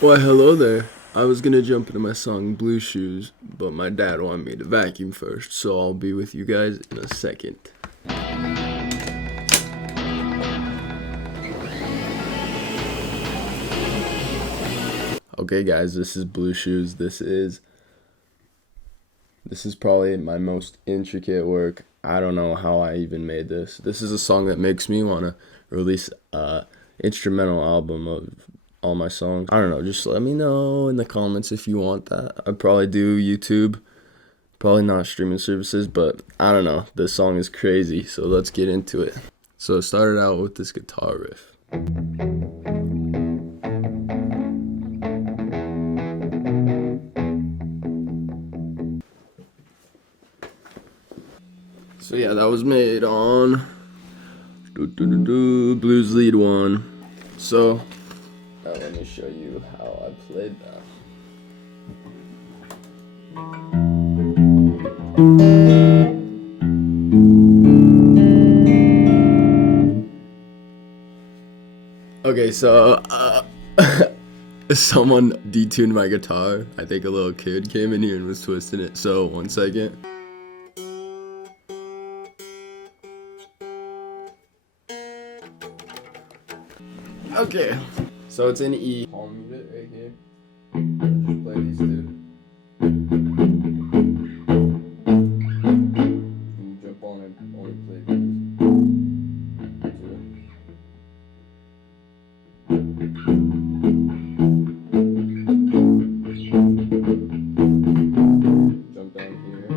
Why, hello there. I was gonna jump into my song Blue Shoes, but my dad wanted me to vacuum first, so I'll be with you guys in a second. Okay guys, this is Blue Shoes. This is probably my most intricate work. I don't know how I even made this. This is a song that makes me want to release a instrumental album of all my songs. I don't know, just let me know in the comments if you want that. I'd probably do YouTube, probably not streaming services, but I don't know. This song is crazy, so let's get into it. So it started out with this guitar riff. So yeah, that was made on Blues Lead 1. So now let me show you how I played that. Okay, so someone detuned my guitar. I think a little kid came in here and was twisting it. So 1 second. Okay, so it's in E. I'll mute it right here. Just play these two. You jump on it, only play these two. Jump down here.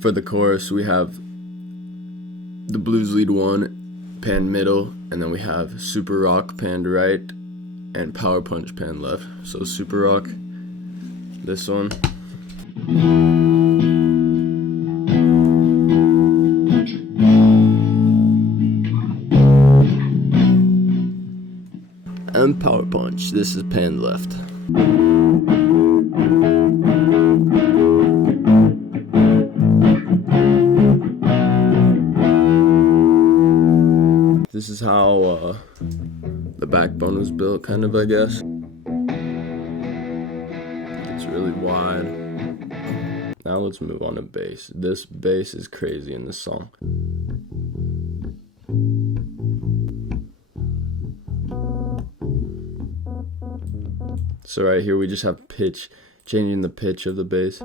For the chorus, we have the Blues Lead 1 panned middle, and then we have Super Rock panned right, and Power Punch panned left. So Super Rock, this one. And Power Punch, this is panned left. This is how the backbone was built, kind of, I guess. It's really wide. Now let's move on to bass. This bass is crazy in this song. So right here we just have pitch, changing the pitch of the bass.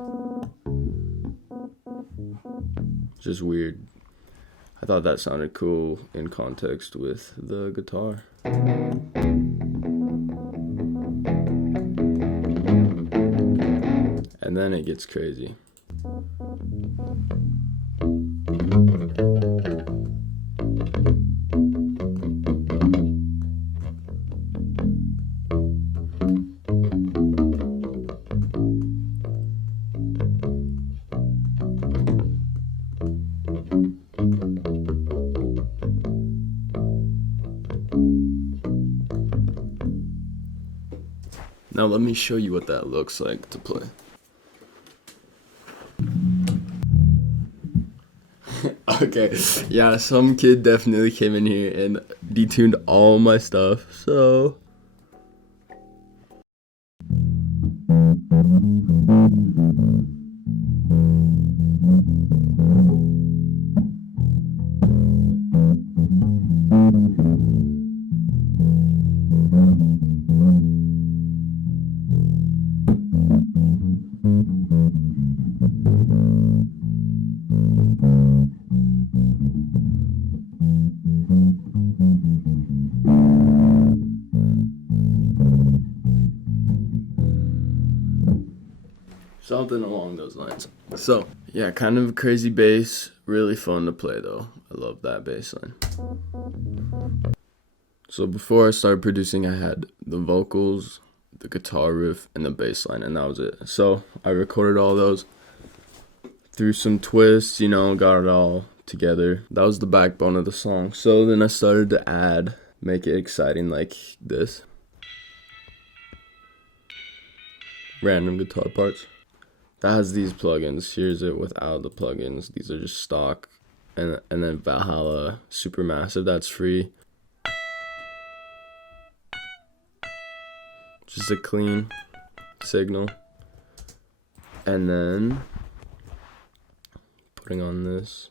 Just weird. I thought that sounded cool in context with the guitar. And then it gets crazy. Now let me show you what that looks like to play. Okay, yeah, some kid definitely came in here and detuned all my stuff, so... Something along those lines. So, yeah, kind of a crazy bass. Really fun to play, though. I love that bass line. So before I started producing, I had the vocals, the guitar riff, and the bass line, and that was it. So I recorded all those, threw some twists, you know, got it all together. That was the backbone of the song. So then I started to make it exciting like this. random guitar parts. That has these plugins. Here's it without the plugins. These are just stock. And then Valhalla Supermassive, that's free. Just a clean signal. And then putting on this.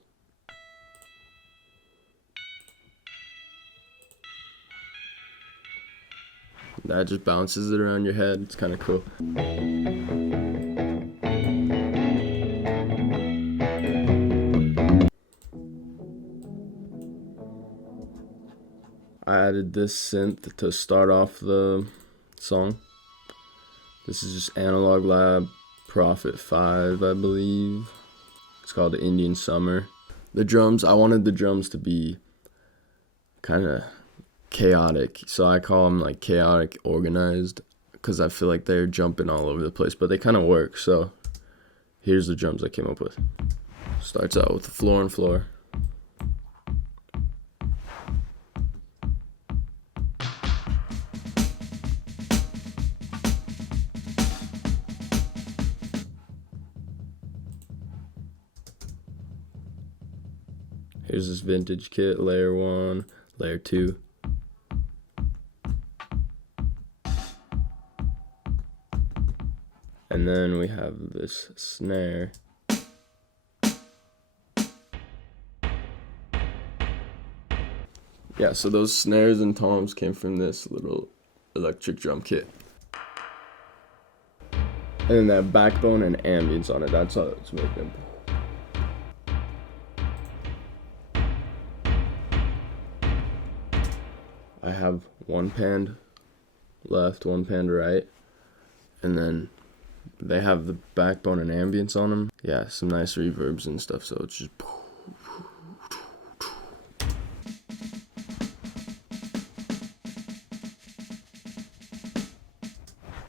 That just bounces it around your head. It's kind of cool. I added this synth to start off the song. This is just Analog Lab Prophet 5, I believe. It's called the Indian Summer. The drums, I wanted the drums to be kind of chaotic, so I call them like chaotic organized, because I feel like they're jumping all over the place, but they kind of work. So here's the drums I came up with. Starts out with the floor and floor. Here's this vintage kit, layer 1, layer 2. And then we have this snare. Yeah, so those snares and toms came from this little electric drum kit. And then that backbone and ambience on it, that's how it's making. I have one pan left, one pan right, and then they have the backbone and ambience on them. Yeah, some nice reverbs and stuff, so it's just...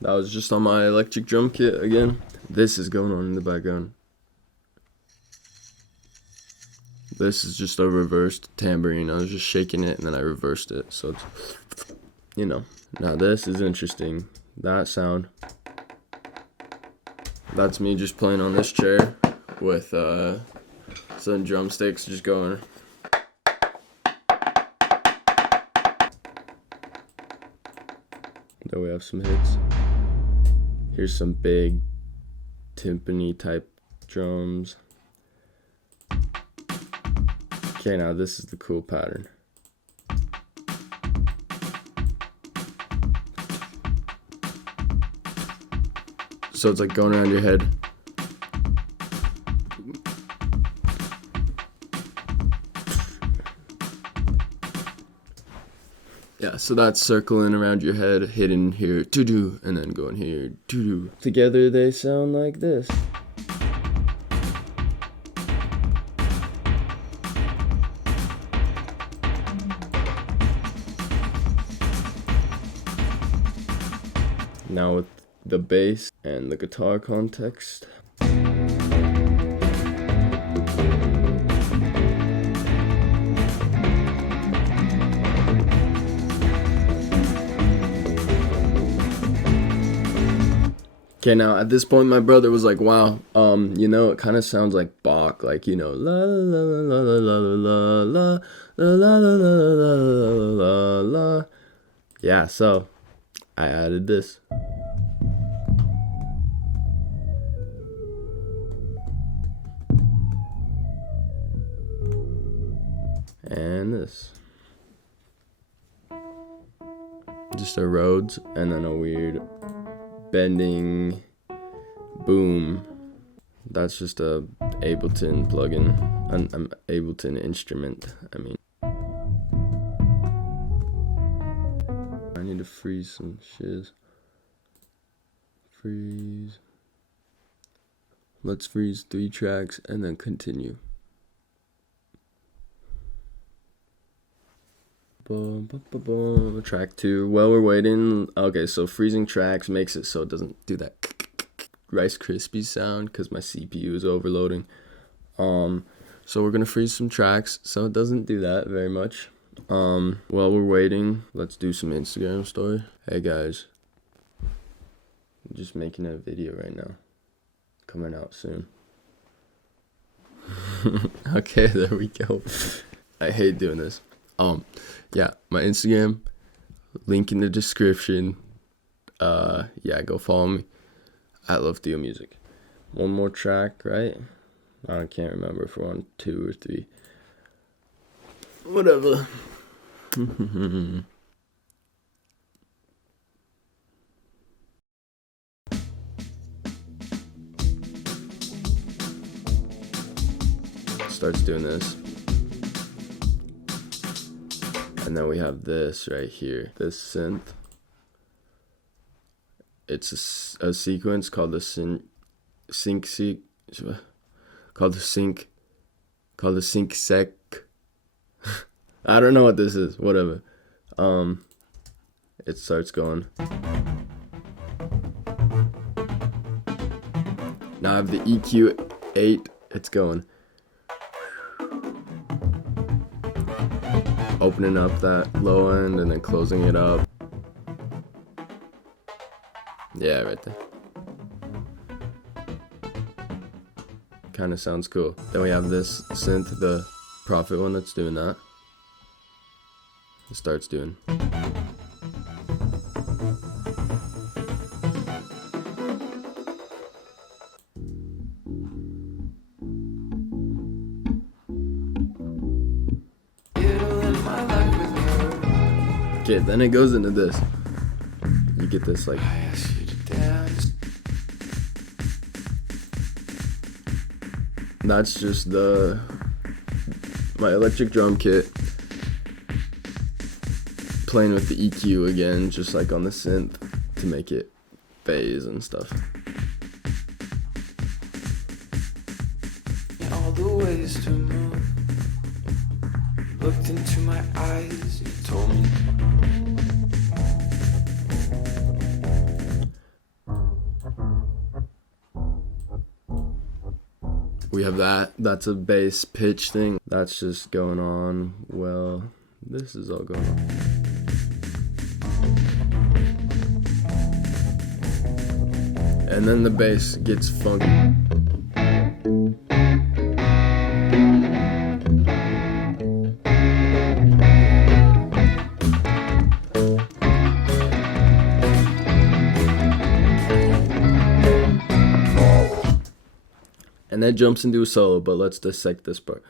That was just on my electric drum kit again. This is going on in the background. This is just a reversed tambourine. I was just shaking it and then I reversed it. So it's, you know. Now this is interesting. That sound. That's me just playing on this chair with some drumsticks just going. There we have some hits. Here's some big timpani type drums. Okay, now this is the cool pattern. So it's like going around your head. Yeah, so that's circling around your head, hitting here, doo-doo, and then going here, doo-doo. Together they sound like this. Now with the bass and the guitar context. Okay, now at this point my brother was like, wow, you know, it kind of sounds like Bach, like, you know, la la la la la la la la la la la la la la. Yeah, so I added this. And this. Just a Rhodes and then a weird bending boom. That's just a Ableton plugin, an Ableton instrument, I mean. I need to freeze some shiz. Freeze. Let's freeze 3 tracks and then continue. Boom, boom, boom, boom. Track 2. While we're waiting, okay, so freezing tracks makes it so it doesn't do that Rice Krispies sound because my CPU is overloading. So we're gonna freeze some tracks so it doesn't do that very much. While we're waiting, let's do some Instagram story. Hey guys, just making a video right now. Coming out soon. Okay, there we go. I hate doing this. Yeah, my Instagram, link in the description. Yeah, go follow me. I love Theo music. One more track, right? I can't remember if we're on 2 or 3. Whatever. Starts doing this. And then we have this right here, this synth. It's a sequence called the sync sec. I don't know what this is. Whatever. It starts going. Now I have the EQ 8. It's going. Opening up that low end and then closing it up. Yeah, right there. Kind of sounds cool. Then we have this synth, the Prophet one that's doing that. It starts doing. Okay, then it goes into this. You get this like. That's just my electric drum kit playing with the EQ again, just like on the synth to make it phase and stuff. All the ways to move. Looked into my eyes, you told me. We have that. That's a bass pitch thing. That's just going on. Well, this is all going on. And then the bass gets funky. And that jumps into a solo, but let's dissect this part.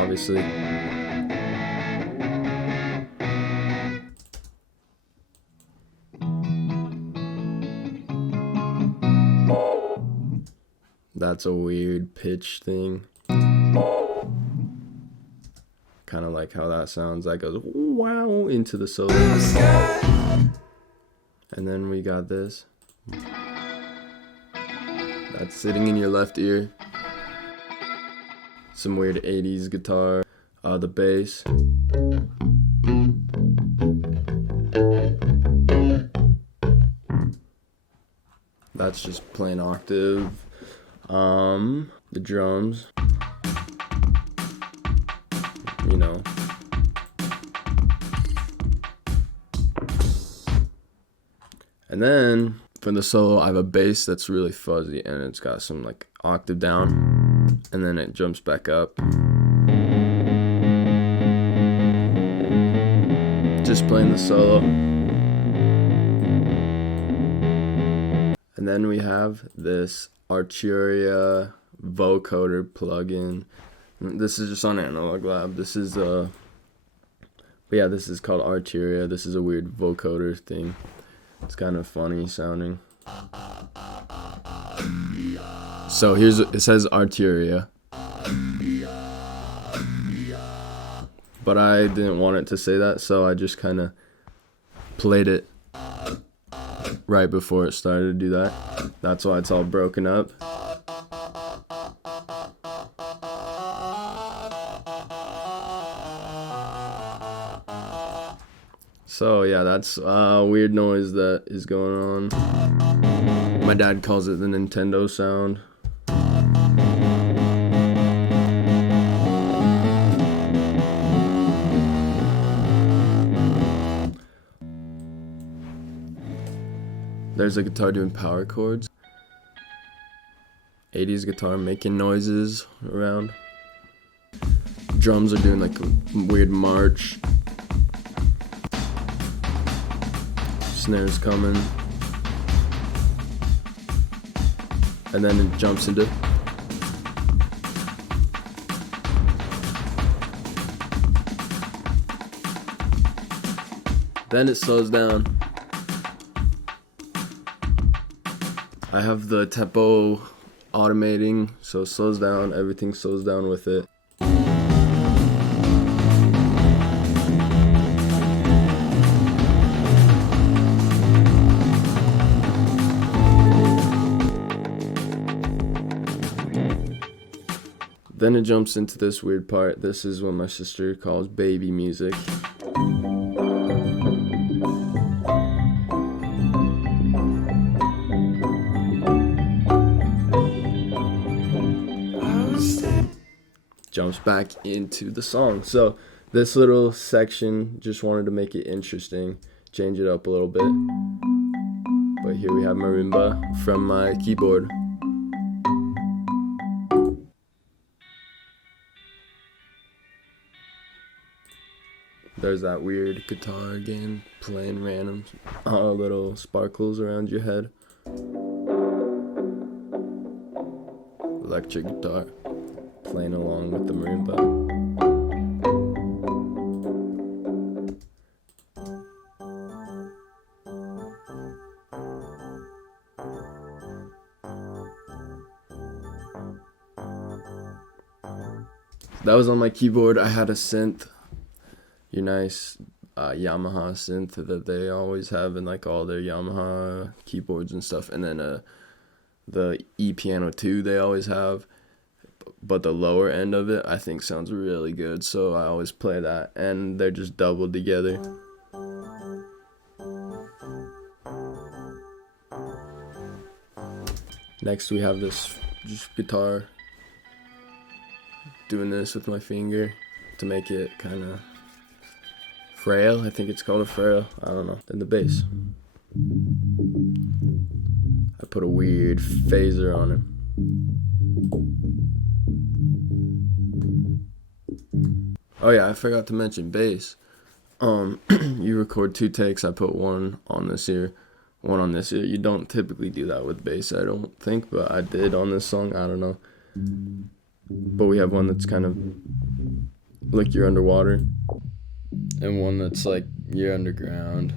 Obviously. That's a weird pitch thing. Kind of like how that sounds. That goes wow into the solo. And then we got this. That's sitting in your left ear. Some weird 80s guitar. The bass. That's just plain octave. The drums. You know. And then for the solo, I have a bass that's really fuzzy and it's got some like octave down and then it jumps back up. Just playing the solo. And then we have this Arturia Vocoder plugin. This is just on Analog Lab. This is but yeah, this is called Arturia. This is a weird vocoder thing. It's kind of funny sounding. So it says Arturia. But I didn't want it to say that, so I just kind of played it right before it started to do that. That's why it's all broken up. So yeah, that's a weird noise that is going on. My dad calls it the Nintendo sound. There's a guitar doing power chords. 80s guitar making noises around. Drums are doing like a weird march. Snares coming. And then it jumps into. Then it slows down. I have the tempo automating, so it slows down, everything slows down with it. Then it jumps into this weird part. This is what my sister calls baby music. Jumps back into the song. So this little section, just wanted to make it interesting, change it up a little bit. But here we have marimba from my keyboard. There's that weird guitar again, playing random little sparkles around your head. Electric guitar playing along with the marimba. That was on my keyboard. I had a synth, your nice Yamaha synth that they always have in like all their Yamaha keyboards and stuff, and then the E-Piano 2 they always have. But the lower end of it, I think, sounds really good, so I always play that, and they're just doubled together. Next, we have this just guitar, doing this with my finger to make it kind of frail. I think it's called a frail. I don't know. Then the bass. I put a weird phaser on it. Oh yeah, I forgot to mention bass. You record 2 takes. I put one on this ear, one on this ear. You don't typically do that with bass, I don't think, but I did on this song. I don't know. But we have one that's kind of like you're underwater, and one that's like you're underground.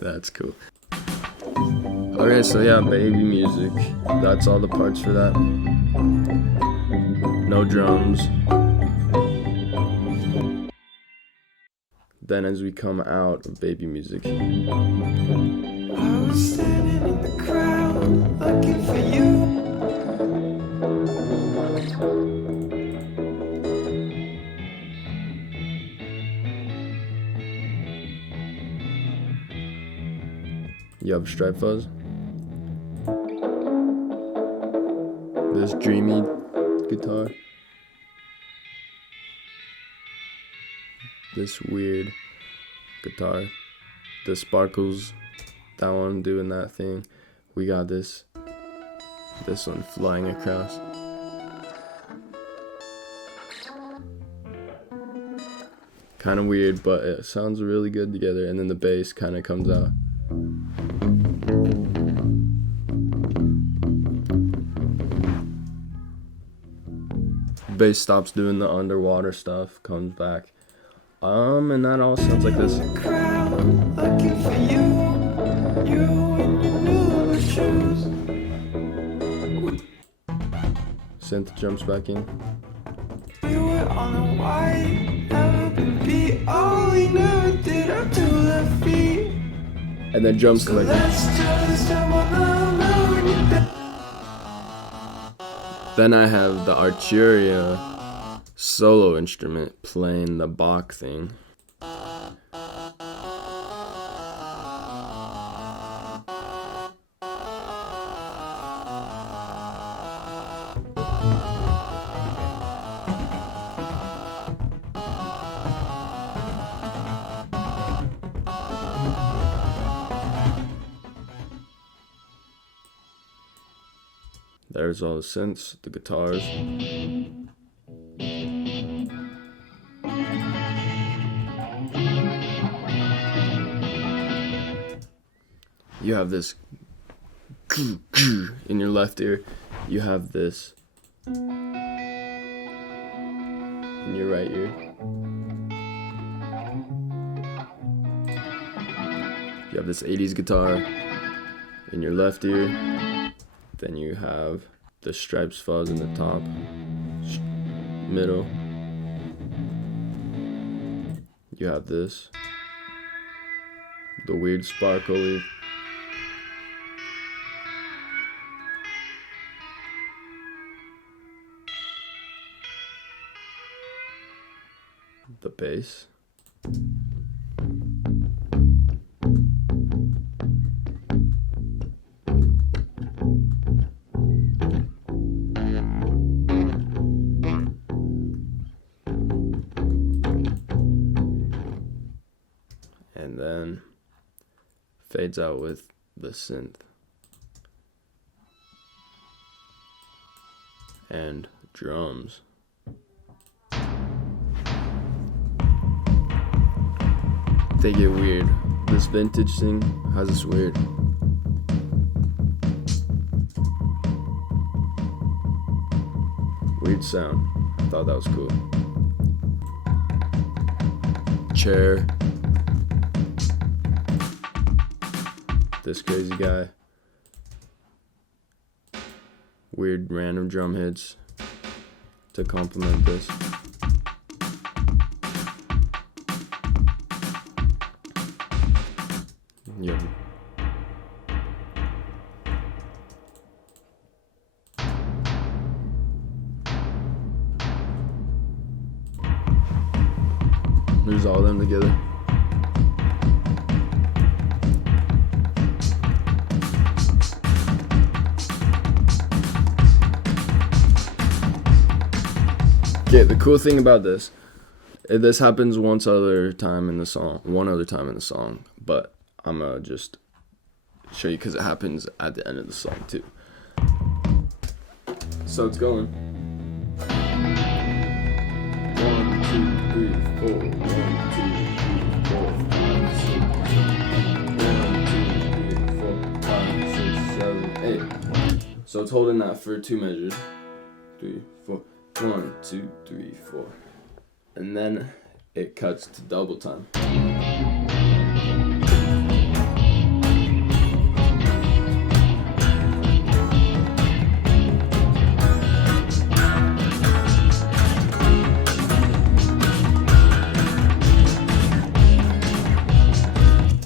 That's cool. Okay, so yeah, baby music. That's all the parts for that. No drums. Then as we come out of baby music. I was standing in the crowd looking for you. You have a stripe fuzz. This dreamy guitar. This weird guitar. The sparkles. That one doing that thing. We got this one flying across. Kind of weird, but it sounds really good together. And then the bass kind of comes out. Bass stops doing the underwater stuff, comes back. And that all sounds like this. Crowd looking for you. You in your new shoes. Synth jumps back in. You were on a white Arabian beat. All we never did up to left feet. And then jumps to like Let's try this time on the. Then I have the Arturia solo instrument playing the Bach thing. There's all the synths, the guitars. You have this in your left ear. You have this in your right ear. You have this 80s guitar in your left ear. Then you have the stripes fuzz in the top, middle. You have this, the weird sparkly. The bass. And then fades out with the synth and drums. They get weird. This vintage thing has this weird sound. I thought that was cool. Chair. This crazy guy. Weird random drum hits to complement this. Yep. There's all of them together. Okay, the cool thing about this happens one other time in the song, but I'm gonna just show you because it happens at the end of the song too. So it's going 1, 2, 3, 4, 1, 2, 3, 4, 5, 6, 7, 1, 2, 3, 4, 5, 6, 7, 8. So it's holding that for 2 measures. 3, 4, 1, 2, 3, 4. And then it cuts to double time.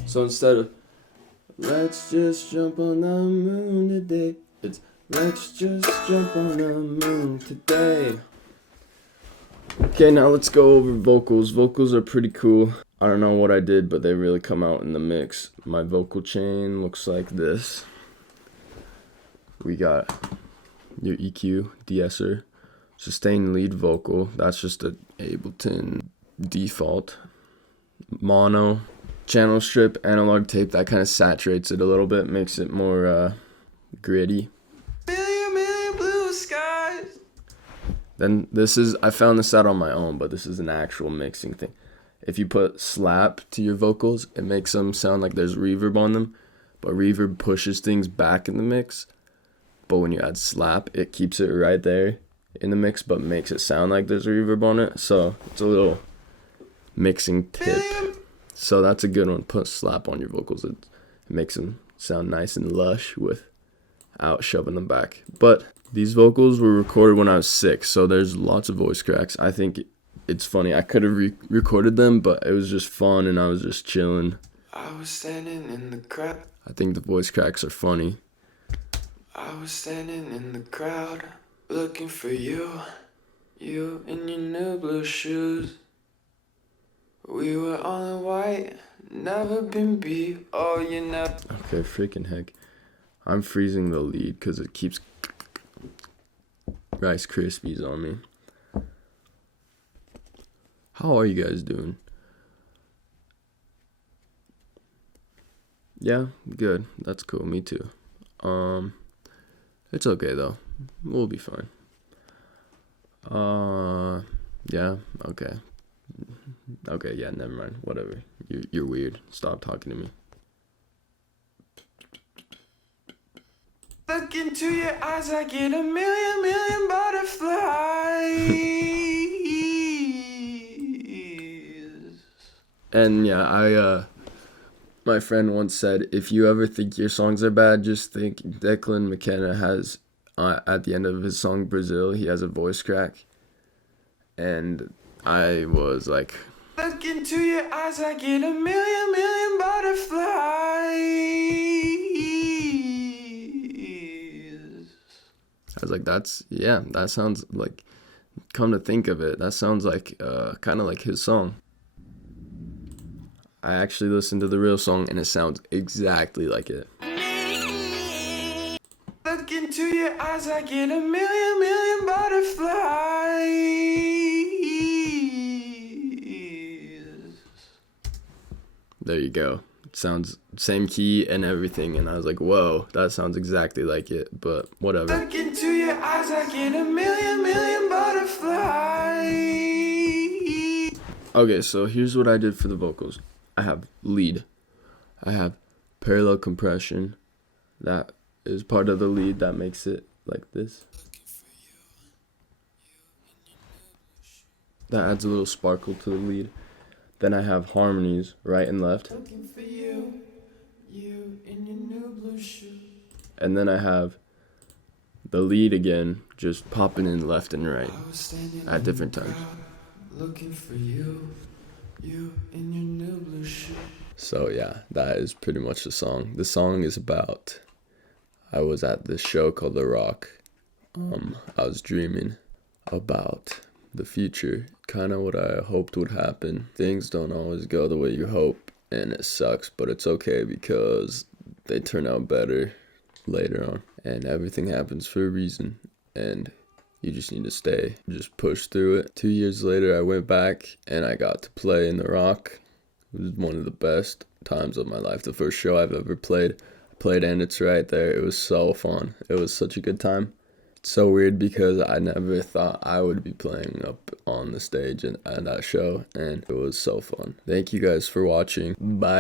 So instead of let's just jump on the moon today, it's let's just jump on the moon today. Okay, now let's go over vocals. Vocals are pretty cool. I don't know what I did, but they really come out in the mix. My vocal chain looks like this. We got your EQ, de-esser, sustained lead vocal. That's just a Ableton default. Mono, channel strip, analog tape. That kind of saturates it a little bit, makes it more gritty. Million blue skies. Then I found this out on my own, but this is an actual mixing thing. If you put slap to your vocals, it makes them sound like there's reverb on them, but reverb pushes things back in the mix. But when you add slap, it keeps it right there in the mix, but makes it sound like there's reverb on it. So it's a little mixing tip. So that's a good one. Put slap on your vocals. It makes them sound nice and lush without shoving them back. But these vocals were recorded when I was 6, so there's lots of voice cracks. I think it's funny. I could have recorded them, but it was just fun and I was just chilling. I was standing in the crowd. I think the voice cracks are funny. I was standing in the crowd, looking for you. You in your new blue shoes. We were all in white, never been beat. Oh, you know. Okay, freaking heck. I'm freezing the lead because it keeps Rice Krispies on me. How are you guys doing? Yeah, good. That's cool. Me too. It's okay though. We'll be fine. Yeah, okay. Okay, yeah, never mind. Whatever. You're weird. Stop talking to me. Look into your eyes, I get a million butterflies. And yeah, my friend once said, if you ever think your songs are bad, just think Declan McKenna has, at the end of his song Brazil, he has a voice crack. And I was like, Look into your eyes, I get a million butterflies. I was like, that sounds like, come to think of it, that sounds like, kind of like his song. I actually listened to the real song and it sounds exactly like it. Look into your eyes, I get a million butterflies. There you go. It sounds same key and everything, and I was like, whoa, that sounds exactly like it, but whatever. Look into your eyes, I get a million butterflies. Okay, so here's what I did for the vocals. I have lead. I have parallel compression. That is part of the lead that makes it like this. That adds a little sparkle to the lead. Then I have harmonies, right and left. Looking for you in your new blue shoes. And then I have the lead again, just popping in left and right at different times. Looking for you in your new blue shoes. So yeah, that is pretty much the song. The song is about, I was at this show called The Rock. I was dreaming about the future, kind of what I hoped would happen. Things don't always go the way you hope, and it sucks, but it's okay because they turn out better later on, and everything happens for a reason, and you just need to just push through it. 2 years later, I went back and I got to play in The Rock. It was one of the best times of my life. The first show I've ever played. I played and it's right there. It was so fun. It was such a good time. It's so weird because I never thought I would be playing up on the stage at that show, and it was so fun. Thank you guys for watching. Bye.